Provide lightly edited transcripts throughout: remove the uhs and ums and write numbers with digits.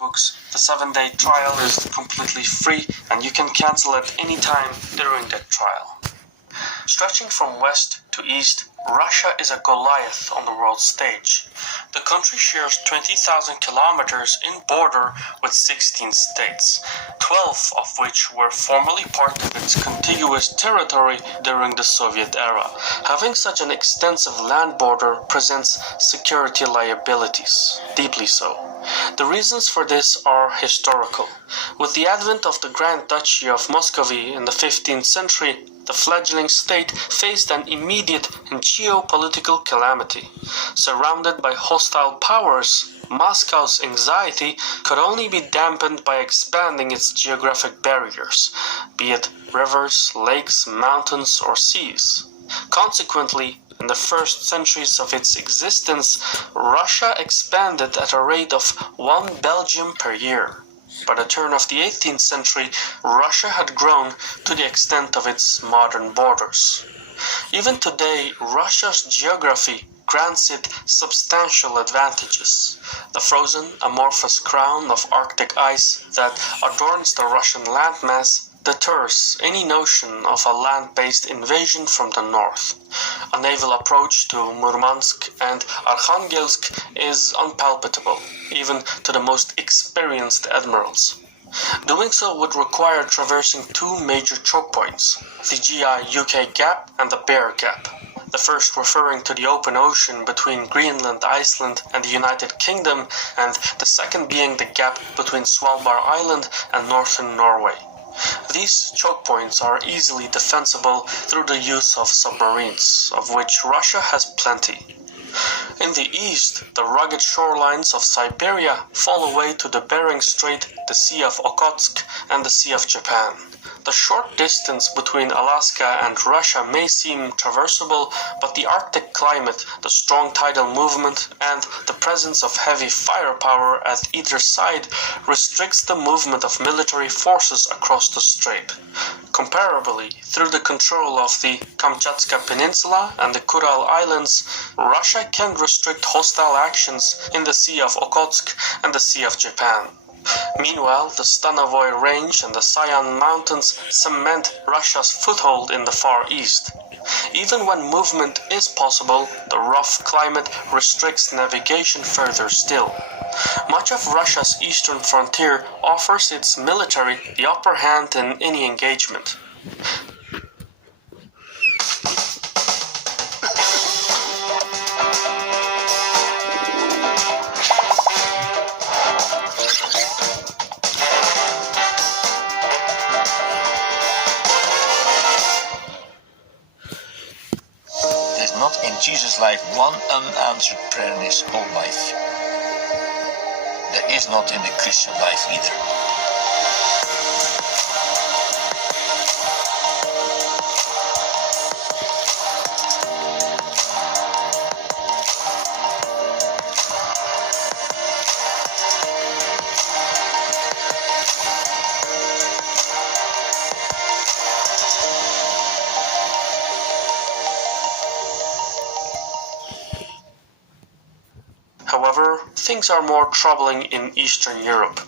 books, the 7-day trial is completely free and you can cancel at any time during that trial. Stretching from west to east, Russia is a Goliath on the world stage. The country shares 20,000 kilometers in border with 16 states, 12 of which were formerly part of its contiguous territory during the Soviet era. Having such an extensive land border presents security liabilities, deeply so. The reasons for this are historical. With the advent of the Grand Duchy of Muscovy in the 15th century, the fledgling state faced an immediate geopolitical calamity. Surrounded by hostile powers, Moscow's anxiety could only be dampened by expanding its geographic barriers, be it rivers, lakes, mountains, or seas. Consequently, in the first centuries of its existence, Russia expanded at a rate of 1 Belgium per year. By the turn of the 18th century, Russia had grown to the extent of its modern borders. Even today, Russia's geography grants it substantial advantages. The frozen, amorphous crown of Arctic ice that adorns the Russian landmass deters any notion of a land-based invasion from the north. A naval approach to Murmansk and Arkhangelsk is unpalpable, even to the most experienced admirals. Doing so would require traversing two major choke points, the GI-UK Gap and the Bear Gap. The first referring to the open ocean between Greenland, Iceland and the United Kingdom, and the second being the gap between Svalbard Island and northern Norway. These choke points are easily defensible through the use of submarines, of which Russia has plenty. In the east, the rugged shorelines of Siberia fall away to the Bering Strait, the Sea of Okhotsk, and the Sea of Japan. The short distance between Alaska and Russia may seem traversable, but the Arctic climate, the strong tidal movement, and the presence of heavy firepower at either side restricts the movement of military forces across the strait. Comparably, through the control of the Kamchatka Peninsula and the Kuril Islands, Russia can restrict hostile actions in the Sea of Okhotsk and the Sea of Japan. Meanwhile, the Stanovoy Range and the Sayan Mountains cement Russia's foothold in the Far East. Even when movement is possible, the rough climate restricts navigation further still. Much of Russia's eastern frontier offers its military the upper hand in any engagement. Not in Jesus' life one unanswered prayer in his whole life. There is not in the Christian life either. However, things are more troubling in Eastern Europe.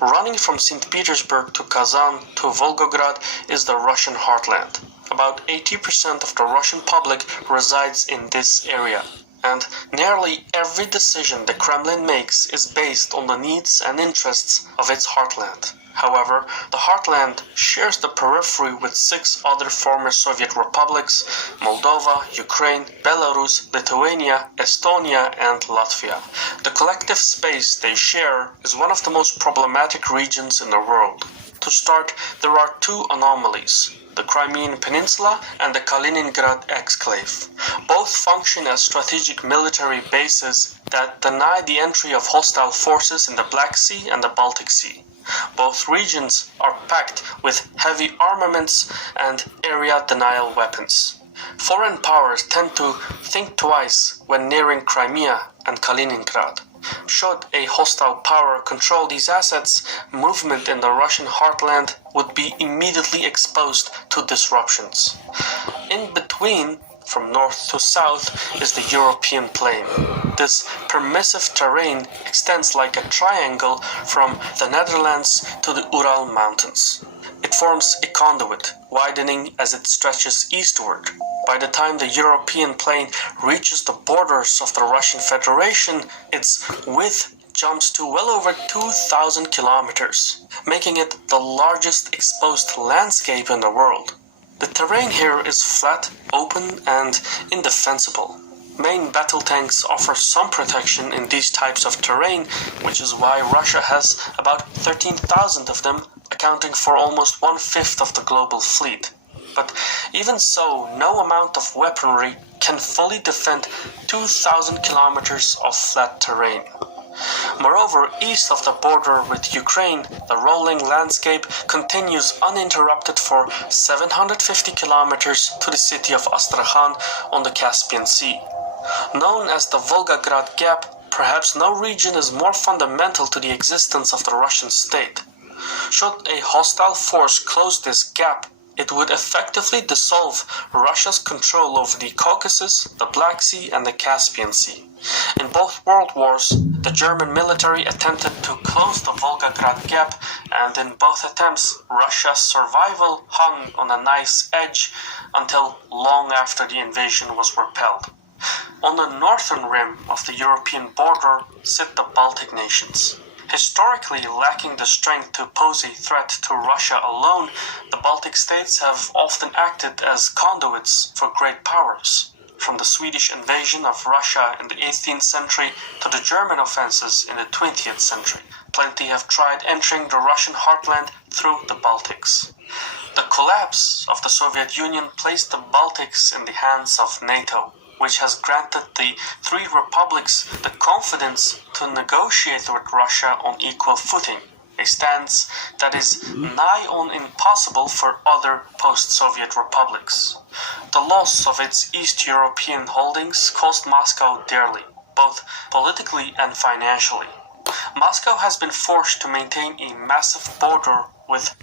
Running from St. Petersburg to Kazan to Volgograd is the Russian heartland. About 80% of the Russian public resides in this area, and nearly every decision the Kremlin makes is based on the needs and interests of its heartland. However, the heartland shares the periphery with 6 other former Soviet republics: Moldova, Ukraine, Belarus, Lithuania, Estonia, and Latvia. The collective space they share is one of the most problematic regions in the world. To start, there are 2 anomalies: the Crimean Peninsula and the Kaliningrad exclave. Both function as strategic military bases that deny the entry of hostile forces in the Black Sea and the Baltic Sea. Both regions are packed with heavy armaments and area denial weapons. Foreign powers tend to think twice when nearing Crimea and Kaliningrad. Should a hostile power control these assets, movement in the Russian heartland would be immediately exposed to disruptions. In between, from north to south is the European plain. This permissive terrain extends like a triangle from the Netherlands to the Ural Mountains. It forms a conduit, widening as it stretches eastward. By the time the European plain reaches the borders of the Russian Federation, its width jumps to well over 2,000 kilometers, making it the largest exposed landscape in the world. The terrain here is flat, open, and indefensible. Main battle tanks offer some protection in these types of terrain, which is why Russia has about 13,000 of them, accounting for almost 1/5 of the global fleet. But even so, no amount of weaponry can fully defend 2,000 kilometers of flat terrain. Moreover, east of the border with Ukraine, the rolling landscape continues uninterrupted for 750 kilometers to the city of Astrakhan on the Caspian Sea. Known as the Volgograd Gap, perhaps no region is more fundamental to the existence of the Russian state. Should a hostile force close this gap, it would effectively dissolve Russia's control over the Caucasus, the Black Sea, and the Caspian Sea. In both world wars, the German military attempted to close the Volgograd Gap, and in both attempts, Russia's survival hung on a knife's edge until long after the invasion was repelled. On the northern rim of the European border sit the Baltic nations. Historically lacking the strength to pose a threat to Russia alone, the Baltic states have often acted as conduits for great powers. From the Swedish invasion of Russia in the 18th century to the German offenses in the 20th century, plenty have tried entering the Russian heartland through the Baltics. The collapse of the Soviet Union placed the Baltics in the hands of NATO, which has granted the three republics the confidence to negotiate with Russia on equal footing, a stance that is nigh on impossible for other post-Soviet republics. The loss of its East European holdings cost Moscow dearly, both politically and financially. Moscow has been forced to maintain a massive border with